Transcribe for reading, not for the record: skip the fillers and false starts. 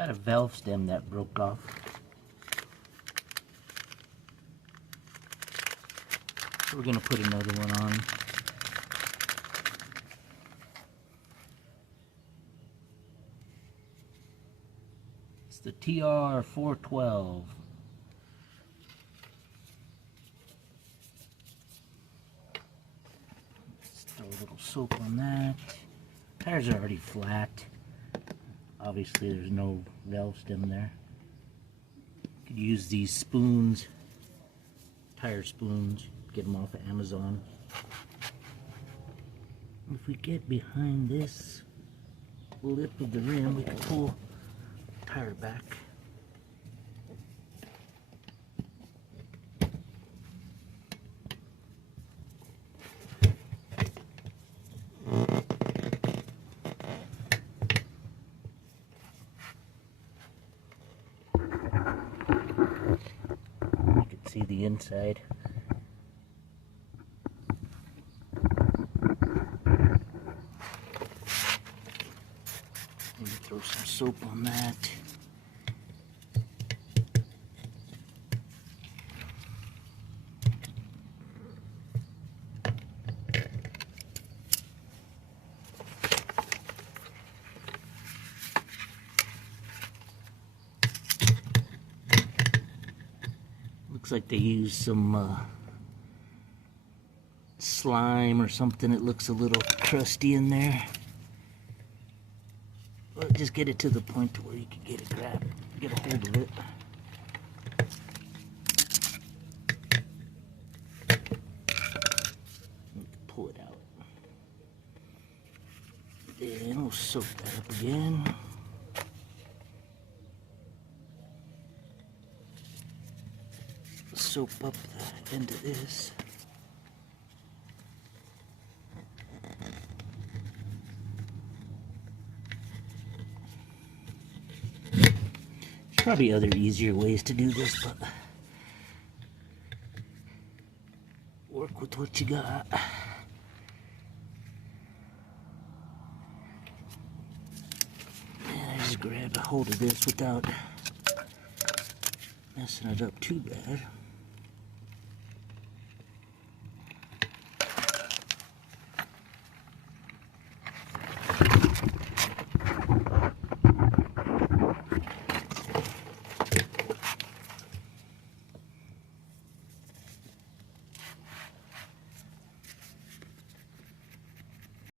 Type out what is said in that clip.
Got a valve stem that broke off. So we're gonna put another one on. It's the TR412. Let's throw a little soap on that. Tires are already flat. Obviously there's no valve stem there. You could use these spoons, tire spoons, get them off of Amazon. If we get behind this lip of the rim, we can pull the tire back. You can see the inside. Maybe throw some soap on that. Looks like they use some slime or something. It looks a little crusty in there. But just get it to the point to where you can get a hold of it. Pull it out. Then we'll soak that up again. Soap up the end of this. There's probably other easier ways to do this, but work with what you got. And I just grab a hold of this without messing it up too bad.